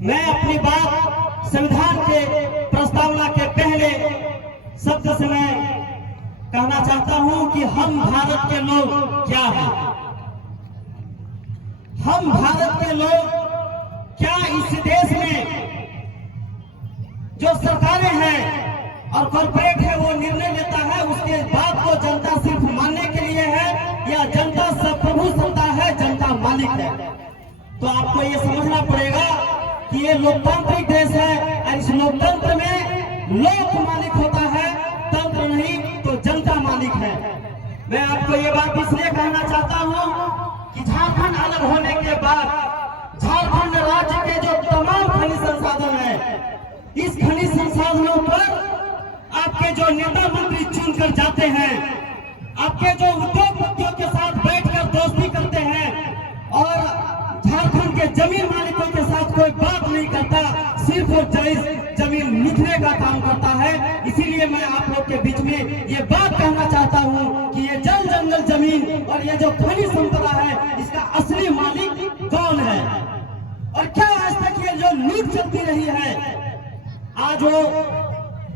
मैं अपनी बात संविधान के प्रस्तावना के पहले शब्द से मैं कहना चाहता हूं कि हम भारत के लोग क्या हैं। हम भारत के लोग क्या इस देश में जो सरकारें हैं और कॉर्पोरेट है वो निर्णय लेता है, उसके बाद को जनता सिर्फ मानने के लिए है या जनता सब प्रभु सत्ता है, जनता मालिक है। तो आपको ये समझना पड़ेगा कि ये लोकतांत्रिक देश है और इस लोकतंत्र में लोक मालिक होता है, तंत्र नहीं तो जनता मालिक है। मैं आपको ये बात इसलिए कहना चाहता हूं कि झारखंड अलग होने के बाद झारखंड राज्य के जो तमाम खनिज संसाधन है, इस खनिज संसाधनों पर आपके जो नेता मंत्री चुनकर जाते हैं, आपके जो उद्योगपतियों के साथ बैठकर दोस्ती करते हैं और झारखंड के जमीन मालिकों के साथ कोई बात नहीं करता, सिर्फ और जमीन लिखने का काम करता है। इसीलिए मैं आप लोग के बीच में ये बात कहना चाहता हूं कि ये जल जंगल जमीन और ये जो खनिज संपदा है, इसका असली मालिक कौन है और क्या आज तक ये जो लूट चलती रही है, आज वो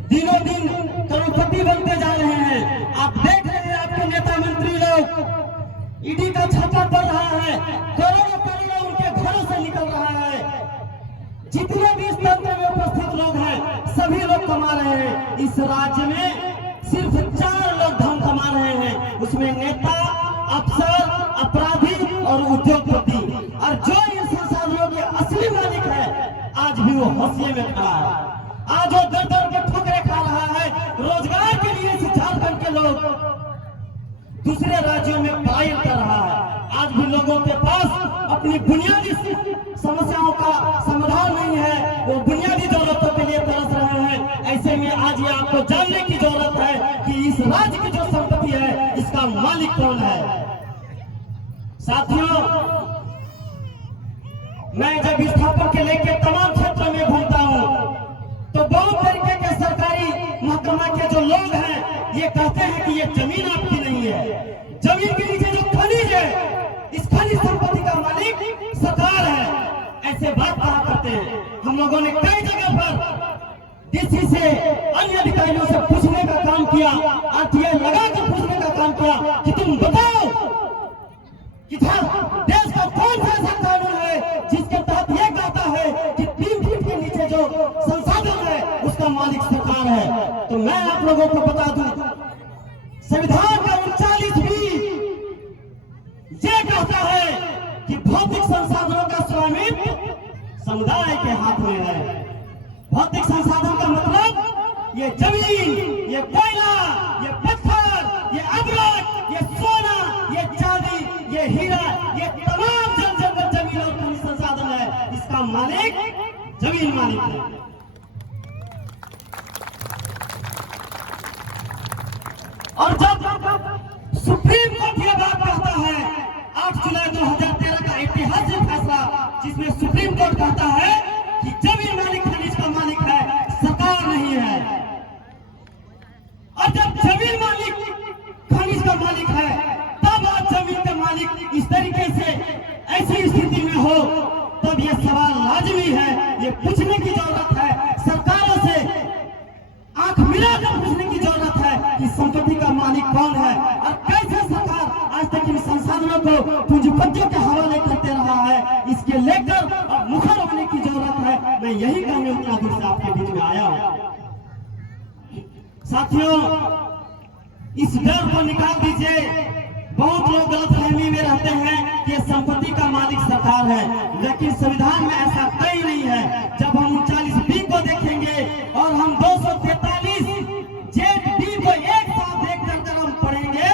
दिनों दिन करोड़पति बनते जा रहे हैं। आप देख रहे हैं आपके नेता मंत्री लोग, ईडी का छापा पड़ रहा है, करोड़ों करोड़ों उनके घरों से निकल रहा है। जितने भी इस तंत्र में उपस्थित लोग हैं, सभी लोग कमा रहे हैं। इस राज्य में सिर्फ 4 लोग धन कमा रहे हैं, उसमें नेता, अफसर, अपराधी और उद्योगपति। और जो इन संसाधनों के असली मालिक है, आज भी वो हौसले में खड़ा है। आज वो दर दर के ठोकरे खा रहा है। रोजगार के लिए इस झारखंड के लोग दूसरे राज्यों में पलायन कर रहा है। आज भी लोगों के पास अपनी बुनियादी समस्याओं का समाधान नहीं है, वो बुनियादी जरूरतों के लिए तरस रहे हैं। ऐसे में आज ये आपको जानने की जरूरत है कि इस राज्य की जो संपत्ति है, इसका मालिक कौन है। साथियों, मैं जब विस्थापन के लेके तमाम क्षेत्रों में घूमता हूँ तो बहुत तरीके के सरकारी महकमा के जो लोग हैं, ये कहते हैं कि ये जमीन आपकी नहीं है, जमीन के नीचे जो खनिज है, इस खनिज संपत्ति का मालिक सरकार है। ऐसे बात कहा करते हैं। हम लोगों ने कई जगह पर डीसी से, अन्य अधिकारियों से पूछने का काम किया, आरटीआई लगा कर पूछने का काम किया कि तुम बताओ कि देश का कौन सा ऐसा कानून है जिसके तहत यह कहता है कि 3 फीट के नीचे जो संसाधन है उसका मालिक सरकार है। तो मैं आप लोगों को बता दूं, संविधान का 39B ये कहता है कि भौतिक संसाधनों का स्वामित्व समुदाय के हाथ में है। भौतिक संसाधन का मतलब ये जमीन, ये कोयला, ये पत्थर, ये अदरक, ये सोना, ये चांदी, ये हीरा, ये तमाम जल जंगल जमीन और खनिज संसाधन है, इसका मालिक जमीन मालिक है। और जब सुप्रीम कोर्ट ये बात कहता है, 8 जुलाई 2013 का ऐतिहासिक फैसला, जिसमें सुप्रीम कोर्ट कहता है कि जमीन मालिक खनिज का मालिक है, सरकार नहीं है। और जब जमीन मालिक खनिज का मालिक है, तब आज जमीन के मालिक इस तरीके से ऐसी स्थिति में हो, तब ये सवाल लाजमी है, ये पूछने की जरूरत है, सरकारों से आंख मिलाकर पूछने की जरूरत है कि संपत्ति का मालिक कौन है और कैसे सरकार आज तक इन संसाधनों को पूंजीपतियों के हवाले करते रहा है। इसके लेकर अब मुखर होने की जरूरत है। मैं यही कहने उतना दूर से आपके बीच में आया हूं। साथियों, इस डर को निकाल दीजिए। बहुत लोग गलतफहमी में रहते हैं कि संपत्ति का मालिक सरकार है, लेकिन संविधान में ऐसा कहीं नहीं है। जब हम 39B को देखेंगे और हम 243 जेड डी को एक साथ देख कर हम पढ़ेंगे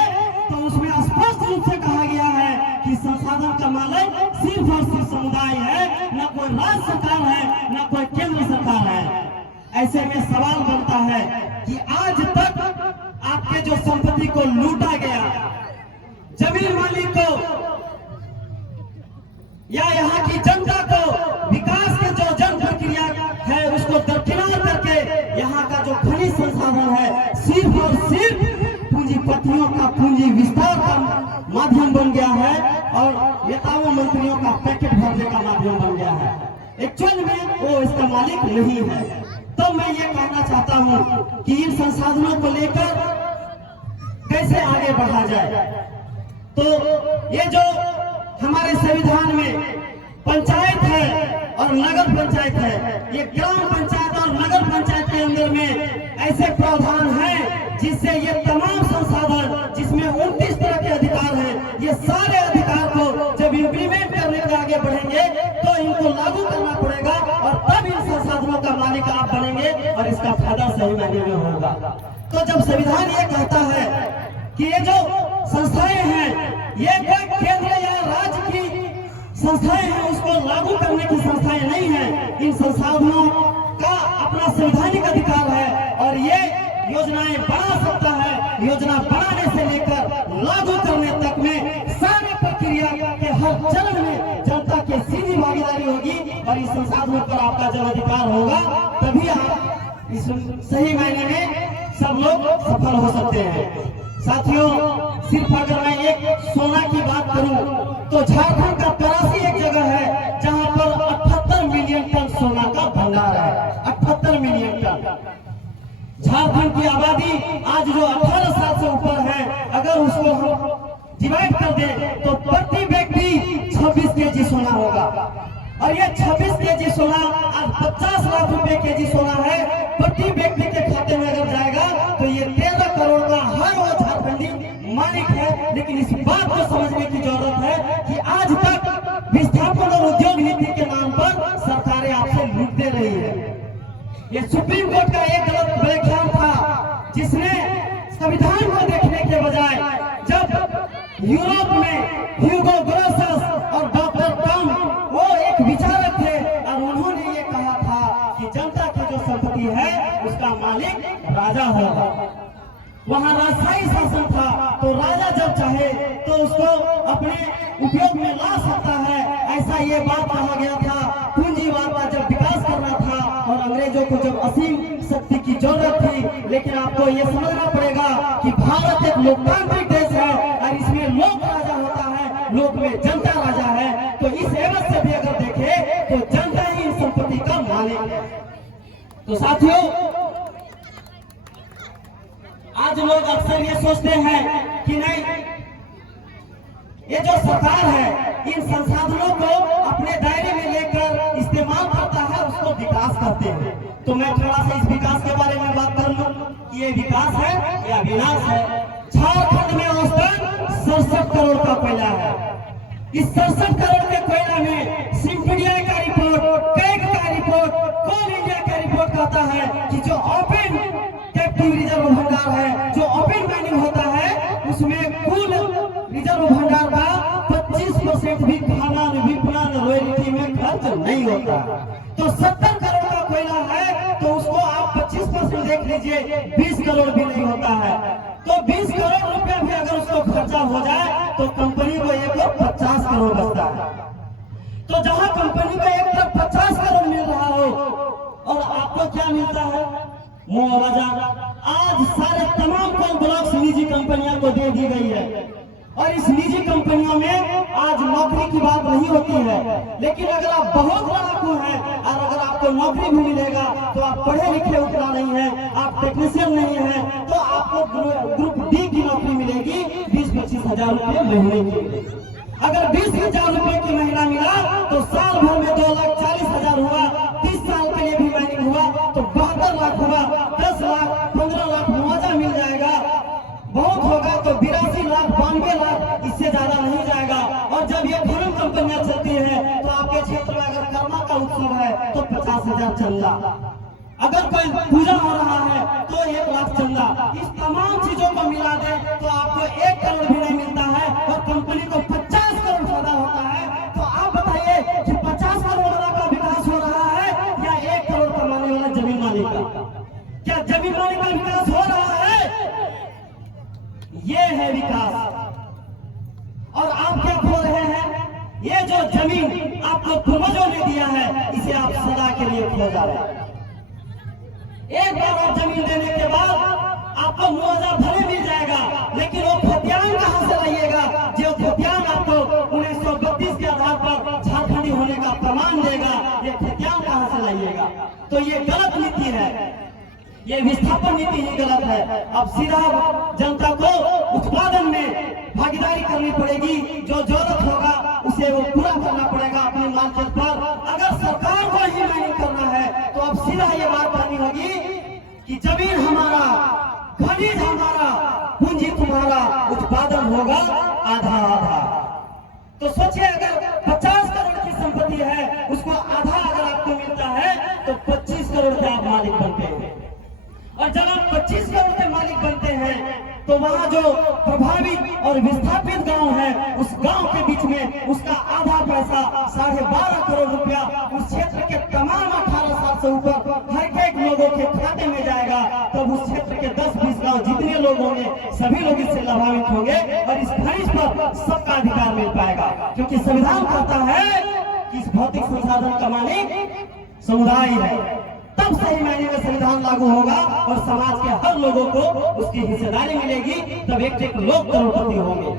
तो उसमें स्पष्ट रूप से कहा गया है कि संसाधन का मालिक सिर्फ और सिर्फ समुदाय है, न कोई राज्य सरकार है, न कोई केंद्र सरकार है। ऐसे में सवाल बनता है कि आज तक आपके जो संपत्ति को लूटा गया, जमीन मालिक को या यहाँ की जनता को विकास के जो जन प्रक्रिया है उसको दरकिनार करके यहाँ का जो खनिज संसाधन है सिर्फ और सिर्फ पूंजीपतियों का पूंजी विस्तार का माध्यम बन गया है और नेताओं मंत्रियों का पैकेट भरने का माध्यम बन गया है। एक्चुअल में वो इसका मालिक नहीं है। तो मैं ये कहना चाहता हूँ कि इन संसाधनों को लेकर कैसे आगे बढ़ा जाए। तो ये जो हमारे संविधान में पंचायत है और नगर पंचायत है, ये ग्राम पंचायत और नगर पंचायत के अंदर में ऐसे प्रावधान हैं जिससे ये तमाम संसाधन, जिसमें 29 तरह के अधिकार हैं, ये सारे अधिकार को जब इम्प्लीमेंट करने के आगे बढ़ेंगे तो इनको लागू करना पड़ेगा और तब इन संसाधनों का मालिक आप बनेंगे और इसका फायदा सही मायने में होगा। तो जब संविधान ये कहता है कि ये जो संस्थाएं हैं ये कोई केंद्र या राज्य की संस्थाएं हैं, उसको लागू करने की संस्थाएं नहीं है। इन संसाधनों का अपना संवैधानिक अधिकार है और ये योजनाएं बना सकता है। योजना बनाने से लेकर लागू करने तक में सारी प्रक्रिया के हर चरण में जनता की सीधी भागीदारी होगी और इस संसाधनों पर आपका जब अधिकार होगा तभी आप इस सही मायने में सब लोग सफल हो सकते हैं। साथियों, सिर्फ अगर मैं एक सोना की बात करूं तो झारखंड का 83 एक जगह है जहां पर 78 मिलियन टन सोना का भंडार है। 78 मिलियन टन। झारखंड की आबादी आज जो 18 साल से ऊपर है, अगर उसको हम डिवाइड कर दे तो प्रति व्यक्ति 26 केजी सोना होगा और ये 26 केजी सोना आज 50 लाख रुपए केजी सोना है। प्रति व्यक्ति के खाते में अगर जाएगा तो ये 13 करोड़ का हर वो झारखंडी मालिक है। लेकिन इस बात को समझने की जरूरत है कि आज तक विस्थापन और उद्योग नीति के नाम पर सरकारें आपसे लूटते रही है। ये सुप्रीम कोर्ट का एक गलत व्याख्यान था जिसने संविधान को देखने के बजाय, जब यूरोप में ह्यूगो ग्रोसस और डॉक्टर टॉम वो एक विचारक थे और उन्होंने ये कहा था कि जनता की जो संपत्ति है उसका मालिक राजा होगा। वहां राजशाही शासन था तो राजा जब चाहे तो उसको अपने उपयोग में ला सकता है, ऐसा ये बात कहा गया था। पूंजीवाद का जब विकास करना था और अंग्रेजों को जब असीम शक्ति की जरूरत थी, लेकिन आपको ये समझना पड़ेगा कि भारत एक लोकतांत्रिक देश है और इसमें लोक राजा होता है, लोक में जनता राजा है। तो इस एवज से भी अगर देखे तो जनता ही इस संपत्ति का मालिक है। तो साथियों, आज लोग अक्सर ये सोचते हैं कि नहीं, ये जो सरकार है इन संसाधनों को अपने दायरे में लेकर इस्तेमाल करता है, उसको विकास करते हैं। तो मैं थोड़ा सा इस विकास के बारे में बात कर लूं कि ये विकास है या विनाश है। झारखंड में औसतन 67 करोड़ का कोयला है। इस 67 करोड़ के कोयला में सिम्फिडिया का रिपोर्ट, कैग का रिपोर्ट, कोल इंडिया का रिपोर्ट कहता है कि जो ओपन कैप्टिव रिजर्व भंडार है, जो ओपन माइनिंग होता है, उसमें कुल रिजर्व भंडार का 25% भी खाना विपणन रॉयल्टी में खर्च नहीं होता। तो 70 करोड़ का कोयला है तो उसको आप 25% देख लीजिए, 20 करोड़ भी नहीं होता है। तो 20 करोड़ रुपया भी अगर उसको खर्चा हो जाए तो कंपनी को एक 50 करोड़ बचता है। तो जहां कंपनी को एक तरफ 50 करोड़ मिल रहा हो और आपको क्या मिलता है, मुआवजा। आज सारे तमाम कोल ब्लॉक्स निजी कंपनियों को दे दी गई है और इस निजी कंपनियों में आज नौकरी की बात नहीं होती है। लेकिन अगर आप बहुत लड़ाकू हैं और अगर आपको नौकरी भी मिलेगा तो आप पढ़े लिखे उतना नहीं है, आप टेक्नीशियन नहीं है, तो आपको ग्रुप डी की नौकरी मिलेगी 20-25 हजार रुपये महीने की। अगर 20,000 रुपये की महीना मिला तो साल भर में 2,40,000 हुआ। 30 साल के लिए भी माइनिंग हुआ तो 72 लाख हुआ। 10 लाख 15 लाख मुआवजा मिल जाएगा। बहुत होगा तो 82 लाख 92 लाख, इससे ज्यादा नहीं जाएगा। और जब ये खनन कंपनियां चलती है तो आपके क्षेत्र में अगर कर्मा का उत्सव है तो 50,000 चंदा, अगर कोई पूजा हो रहा है तो 1 लाख चंदा। इस तमाम चीजों को मिला दे तो आपको 1 करोड़ भी नहीं मिलता है और कंपनी को 50 करोड़ फायदा होता है। तो आप बताइए कि 50 करोड़ का विकास हो रहा है या 1 करोड़ कमाने वाला जमीन मालिक का? क्या जमीन मालिक का विकास हो रहा है? ये है विकास। और आप क्या खो रहे हैं? ये जो जमीन आपको पूर्वजों ने दिया है इसे आप सदा के लिए खो जा रहे हैं। एक बार और जमीन देने के बाद आपको मुआवजा भले मिल जाएगा, लेकिन वो खतियान कहां से लाइएगा जो खतियान आपको 1932 के आधार पर झारखंडी होने का प्रमाण देगा? ये से लाइएगा। तो ये गलत नीति है, ये विस्थापन नीति ही गलत है। अब सीधा जनता को उत्पादन में भागीदारी करनी पड़ेगी, जो जरूरत होगा उसे वो पूरा करना पड़ेगा अपनी मार्केट पर। अगर सरकार को ही माइनिंग करना है तो अब सीधा ये बात करनी होगी कि जमीन हमारा, खनिज हमारा, पूंजी तुम्हारा, उत्पादन होगा आधा आधा। तो सोचिए, अगर 50 करोड़ की संपत्ति है, उसको आधा अगर आपको मिलता है तो 25 करोड़ के आप मालिक बनते हैं। और जब आप 25 करोड़ के मालिक बनते हैं तो वहाँ जो प्रभावित और विस्थापित गांव है, उस गांव के बीच में उसका आधा पैसा 12.5 करोड़ रुपया उस क्षेत्र के तमाम 18 साल से ऊपर हर एक लोगों के खाते में जाएगा। तब उस क्षेत्र के 10-20 गांव जितने लोग होंगे सभी लोग इससे लाभान्वित होंगे और इस खनिज पर सबका अधिकार मिल पाएगा। क्योंकि संविधान कहता है कि इस भौतिक संसाधन का मालिक समुदाय है। तब सही मायने में संविधान लागू होगा और समाज के हर लोगों को उसकी हिस्सेदारी मिलेगी, तब एक लोग करोड़पति होंगे।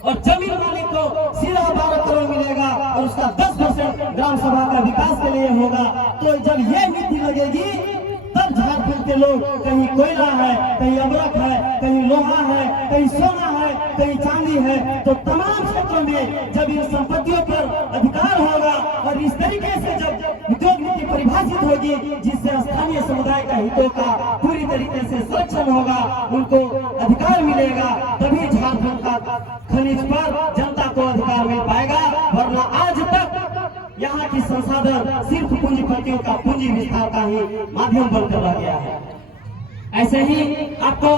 और जमीन मालिक को सीधा 12 करोड़ मिलेगा और उसका 10% ग्राम सभा का विकास के लिए होगा। तो जब ये नीति लगेगी तब झारखंड के लोग, कहीं कोयला है, कहीं अबरक है, कहीं लोहा है, कहीं सोना है, कहीं चांदी है, तो तमाम क्षेत्रों में जब इन संपत्तियों पर अधिकार होगा और इस तरीके से जब उद्योग नीति परिभाषित होगी जिससे स्थानीय समुदाय का हितों का पूरी तरीके से संरक्षण होगा, उनको अधिकार मिलेगा, तभी झारखंड का खनिज पर जनता को अधिकार मिल पाएगा। वरना आज तक यहाँ की संसाधन सिर्फ पूंजीपतियों का पूंजी विस्तार का ही माध्यम बनकर रह गया है। ऐसे ही आपको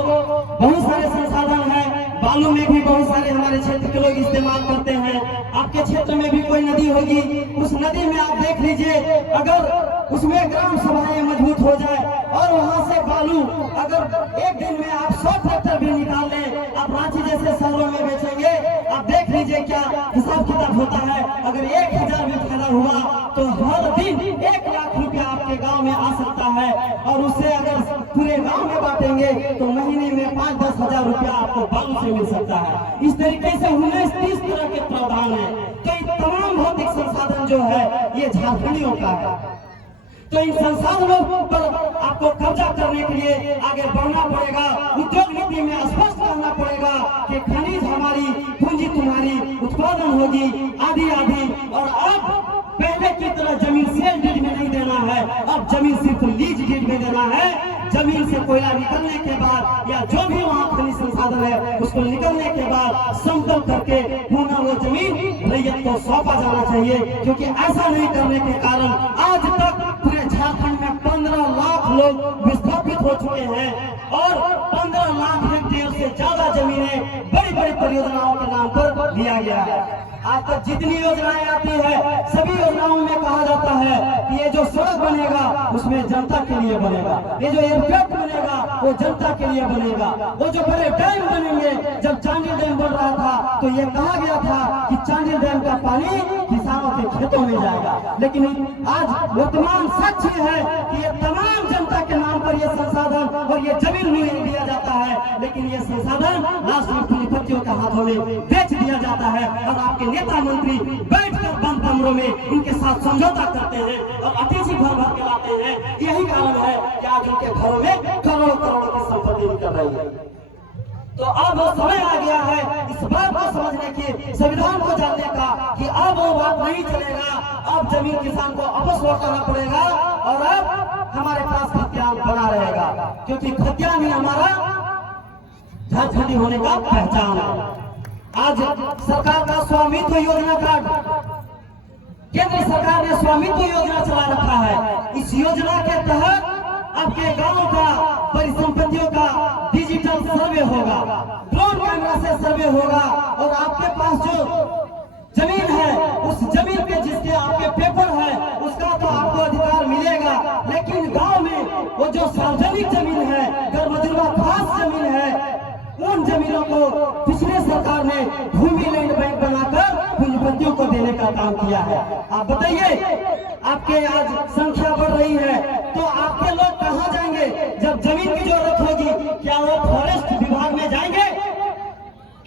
बहुत सारे संसाधन है, बालू में भी बहुत सारे हमारे क्षेत्र के लोग इस्तेमाल करते हैं। आपके क्षेत्र में भी कोई नदी होगी, उस नदी में आप देख लीजिए, अगर उसमें ग्राम सभाएं मजबूत हो जाए और वहां से बालू अगर एक दिन में आप 100 ट्रैक्टर भी निकाल लें, आप रांची जैसे शहरों में बेचेंगे, आप देख लीजिए क्या हिसाब किताब होता है। अगर 1000 भी फायदा हुआ तो हर दिन 1 लाख रुपया आपके गांव में आ सकता है और उससे अगर पूरे गांव में बांटेंगे तो महीने में 5-10 हजार रुपया आपको बालू से मिल सकता है। इस तरीके से 19-30 तरह के प्रावधान है। तो ये तमाम भौतिक संसाधन जो है ये झारखंडियों का है। तो इन संसाधनों पर आपको कब्जा करने के लिए आगे बढ़ना पड़ेगा। उद्योग नीति में स्पष्ट करना पड़ेगा कि खनिज हमारी, पूंजी तुम्हारी, उत्पादन होगी आधी आधी। और अब पहले की तरह जमीन सेल डीड में नहीं देना है, अब जमीन सिर्फ लीज डीड में देना है। जमीन से कोयला निकलने के बाद या जो भी वहाँ खनिज संसाधन है उसको निकलने के बाद समतल करके पुनः वो जमीन रैयत को सौंपा जाना चाहिए। क्योंकि ऐसा नहीं करने के कारण आज तक पूरे झारखंड में 15 लाख लोग विस्थापित हो चुके हैं और 15 लाख हेक्टेयर से ज्यादा जमीनें बड़ी बड़ी परियोजनाओं के नाम पर दिया गया है। आज तक जितनी योजनाएं आती है सभी योजनाओं में कहा जाता है कि ये जो सड़क बनेगा उसमें जनता के लिए बनेगा, ये जो एयरपोर्ट बनेगा वो जनता के लिए बनेगा, वो जो बड़े डैम बनेंगे। जब चांडिल डैम बन रहा था तो ये कहा गया था कि चांडिल डैम का पानी किसानों के खेतों में जाएगा, लेकिन आज वर्तमान सच है कि ये तमाम जनता के नाम पर ये संसाधन और ये जमीन नहीं दिया जाता है, लेकिन ये संसाधन लास्ट में पूंजीपतियों के हाथों में बेच दिया जाता है। और आपके नेता मंत्री बैठकर बंद कमरों में उनके साथ समझौता करते हैं और अतिथि भर भर के लाते हैं। यही कारण है कि आज उनके घरों में करोड़ों करोड़ों की संपत्ति निकल रही है। तो अब वो समय आ गया है इस बात को समझने की, संविधान को जानने का कि अब वो बात नहीं चलेगा। अब जमीन किसान को वापस लौटाना पड़ेगा और अब हमारे पास खतियान बना रहेगा, क्योंकि खतियान ही हमारा झारखंडी होने का पहचान है। आज सरकार का स्वामित्व योजना कार्ड, केंद्र सरकार ने स्वामित्व योजना चला रखा है। इस योजना के तहत आपके गांव का परिसंपत्तियों का डिजिटल सर्वे होगा, ड्रोन कैमरा से सर्वे होगा और आपके पास जो जमीन है उस जमीन पे जिसके आपके पेपर है उसका तो आपको अधिकार मिलेगा। लेकिन गांव में वो जो सार्वजनिक जमीन है, गर्भजुर्वा खास जमीन है, उन जमीनों को पिछले सरकार ने भूमि लैंड बैंक बनाकर पूंजीपतियों को देने का काम किया है। आप बताइए, आपके आज संख्या बढ़ रही है तो आपके लोग कहाँ जाएंगे जब जमीन की जरूरत होगी? क्या वो फॉरेस्ट विभाग में जाएंगे?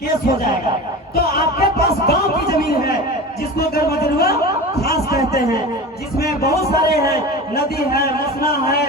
केस हो जाएगा। तो आपके पास गांव की जमीन है जिसको गर्भजुर्वा खास कहते हैं, जिसमें बहुत सारे हैं, नदी है, मसना है,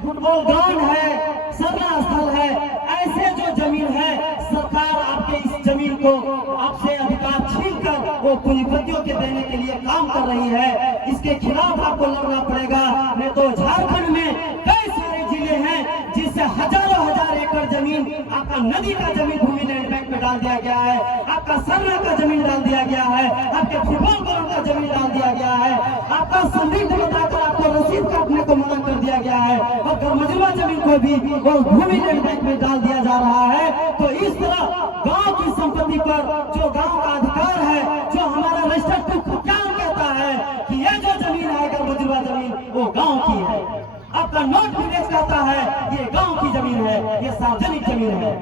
फुटबॉल ग्राउंड है, सरना स्थल है। ऐसे जो जमीन है, सरकार आपके इस जमीन को आपसे अधिकार छीनकर वो पूंजीपतियों के देने के लिए काम कर रही है। इसके खिलाफ आपको लड़ना पड़ेगा। नहीं तो झारखंड में कई सारे जिले हैं जिससे हजारों हजार एकड़ जमीन आपका नदी का जमीन भूमि लैंड बैंक में डाल दिया गया है, आपका सरना का जमीन डाल दिया गया है, आपके फुटबॉल ग्राउंड का जमीन डाल दिया गया है, आपका संदिग्ध बताकर आपको रसीद काटने को मना कर दिया गया है, और गरमजुआ जमीन को भी वो भूमि लैंड बैंक में डाल दिया जा रहा है। तो इस तरह गांव की संपत्ति पर जो गांव का अधिकार है, जो हमारा रजिस्टर्ड क्या कहता है कि ये जो जमीन है गरमजुआ जमीन वो गांव की है। आपका नोट विलेज कहता है ये गांव की जमीन है, ये सार्वजनिक जमीन है।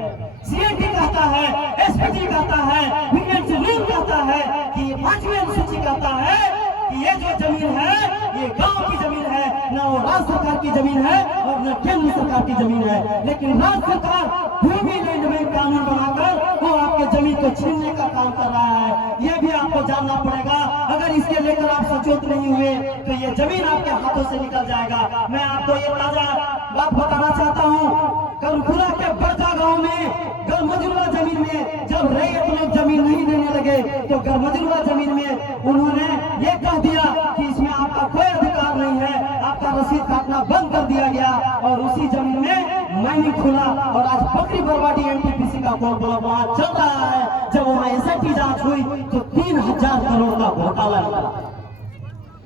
सीएटी कहता है, एसपीटी कहता है, विकेट रूल कहता है कि 5वीं अनुसूची कहता है कि ये जो जमीन है ये गांव की जमीन है, न वो राज्य सरकार की जमीन है और न केंद्र सरकार की जमीन है। लेकिन राज्य सरकार भूमि लैंड बैंक कानून बनाकर वो आपके जमीन को छीनने का काम कर रहा है। ये भी आपको जानना पड़ेगा। अगर इसके लेकर आप सचेत नहीं हुए तो ये जमीन आपके हाथों से निकल जाएगा। मैं आपको ये ताजा बात बताना चाहता हूँ, कर्मपुरा के बड़का गांव में गरमजुआ जमीन में जब रैयत लोग जमीन नहीं देने लगे तो गरमजुआ जमीन में उन्होंने ये कह दिया कि इसमें आपका कोई अधिकार नहीं है, आपका रसीद काटना बंद कर दिया गया और उसी जमीन में माइनिंग खुला और आज बकरी बरवाडी एनटीपीसी का बोला वहां चल रहा है। जब वहां एसआईटी जांच हुई तो 3000 करोड़ का घोटाला निकला।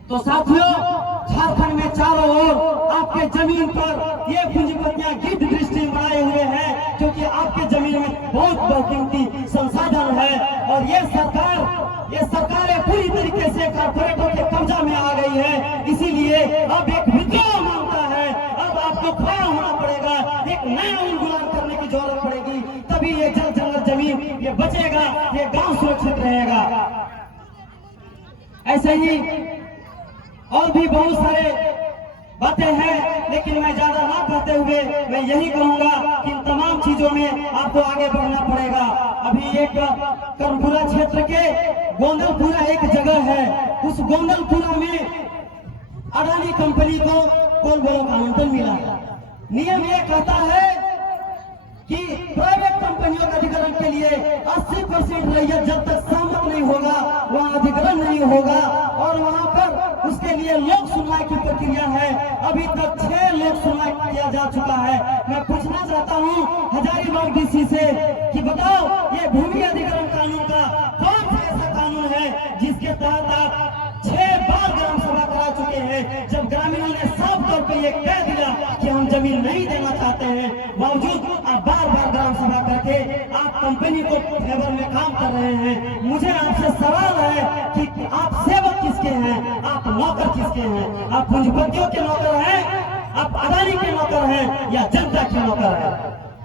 तो साथियों, झारखंड में चारों ओर आपके जमीन पर ये पूंजीपतियां गिद्ध दृष्टि बनाए हुए हैं, क्योंकि आपके जमीन में बहुत बहुकीमती संसाधन है और ये सरकारें पूरी तरीके से कॉर्पोरेटों के कब्जा में आ गई है। इसीलिए अब एक विद्रोह मांगता है, अब आपको खड़ा होना पड़ेगा, एक नया उन्मूलन करने की जरूरत पड़ेगी, तभी ये जल जंगल जमीन ये बचेगा, ये गांव सुरक्षित रहेगा। ऐसे ही और भी बहुत सारे बातें हैं, लेकिन मैं ज्यादा ना कहते हुए मैं यही कहूंगा कि इन तमाम चीजों में आपको आगे बढ़ना पड़ेगा। अभी एक कर्मपुरा क्षेत्र के गोंदलपुरा एक जगह है, उस गोंदलपुरा में अडानी कंपनी को कोल ब्लॉक आवंटन मिला है। नियम ये कहता है कि प्राइवेट कंपनियों के अधिग्रहण के लिए 80% रैयत जब तक सहमत नहीं होगा वहां अधिग्रहण नहीं होगा, और वहां पर उसके लिए लोक सुनवाई की प्रक्रिया है। अभी तक 6 लोक सुनवाई किया जा चुका है। मैं पूछना चाहता हूं हजारीबाग डीसी से कि बताओ ये भूमि अधिग्रहण कानून का कौन सा ऐसा कानून है जिसके तहत आप 6 बार ग्राम सभा करा चुके हैं, जब ग्रामीणों ने साफ तौर पर यह कह दिया कि हम जमीन नहीं देना चाहते हैं, बावजूद आप बार-बार ग्राम सभा करके आप कंपनी को फेवर में काम कर रहे हैं। मुझे आपसे सवाल है कि आप सेवक किसके हैं, आप नौकर किसके हैं? आप पूंजीपतियों के नौकर हैं, आप अडानी के नौकर हैं या जनता के नौकर हैं?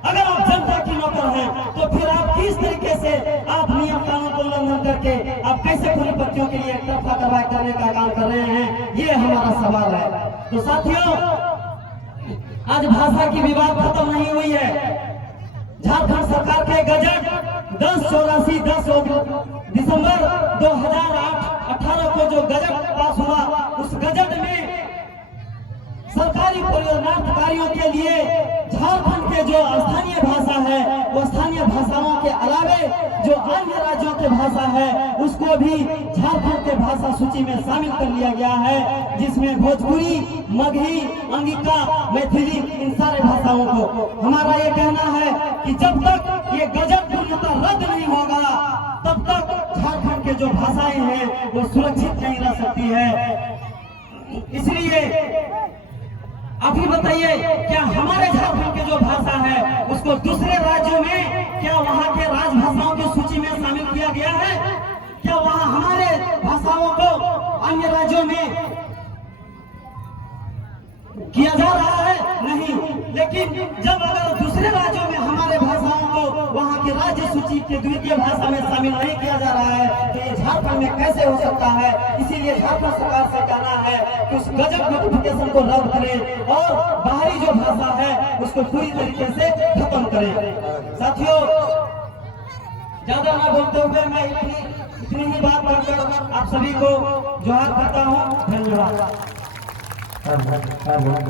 अगर आप जनता की नौकर हैं तो फिर आप किस तरीके से आप नियम कानून को उल्लंघन करके आप कैसे पूंजीपतियों के लिए एक तरफा कार्रवाई करने का काम कर रहे हैं, ये हमारा सवाल है। तो साथियों, आज भाषा की विवाद खत्म नहीं हुई है। झारखंड सरकार के गजट 1084 दिसंबर 2018 को जो गजट पास हुआ, उस गजट में सरकारी परियोजनाधिकारियों के लिए झारखंड के जो स्थानीय भाषा है वो स्थानीय भाषाओं के अलावे जो अन्य राज्यों के भाषा है उसको भी झारखंड के भाषा सूची में शामिल कर लिया गया है, जिसमें भोजपुरी, मगही, अंगिका, मैथिली, इन सारे भाषाओं को। हमारा ये कहना है कि जब तक ये गजट पूर्णतः रद्द नहीं होगा तब तक झारखंड के जो भाषाएं हैं वो सुरक्षित नहीं रह सकती है। इसलिए आप ही बताइए, क्या हमारे झारखंड की जो भाषा है उसको दूसरे राज्यों में क्या वहां के राजभाषाओं की सूची में शामिल किया गया है? क्या वहां हमारे भाषाओं को अन्य राज्यों में किया जा रहा है? नहीं। लेकिन जब अगर दूसरे राज्यों में हमारे भाषाओं को वहां की राज्य सूची के द्वितीय भाषा में शामिल नहीं किया जा रहा है तो ये झारखंड में कैसे हो सकता है? इसीलिए झारखंड सरकार से कहना है कि उस गजट नोटिफिकेशन को रद्द करें और बाहरी जो भाषा है उसको पूरी तरीके से खत्म करें। साथियों, ज्यादा ना बोलते हुए मैं इतनी ही बात करकर आप सभी को जोहार करता हूँ। धन्यवाद। हाँ हाँ हाँ।